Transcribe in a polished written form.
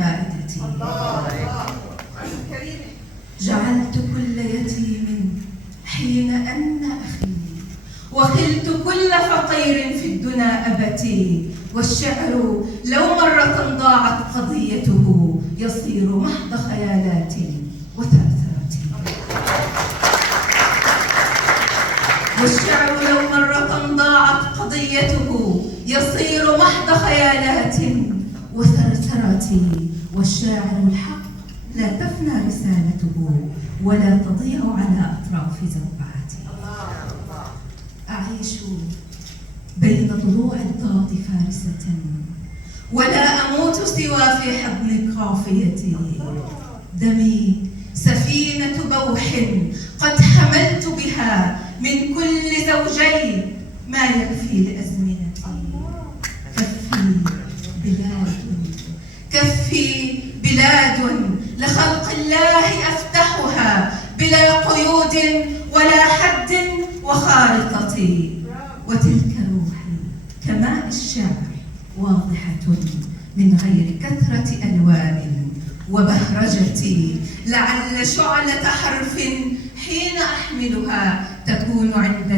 مائدتي. جعلت كل يتيم حين أن أخي، وخلت كل فقير في الدنا أبتي. والشعر لو مرة ضاعت قضيته يصير محض خيالات وثرثرة. والشعر لو مرة ضاعت قضيته يصير محض خيالات وثرثرة. والشاعر الحق لا تفنى رسالته ولا تضيع على أطراف زوبعته. أعيش بين ضلوع الضاد فارسة ولا أموت سوى في حضن قافيتي. دمي سفينة بوح قد حملت بها من كل زوجي ما يكفي لأزمنتي. كفي بلاد لخلق الله أفتحها بلا قيود ولا حد وخارطة. وتلك روحي كماء الشعر واضحة من غير كثرة ألوان وبهرجتي. لعل شعلة حرف حين أحملها تكون عند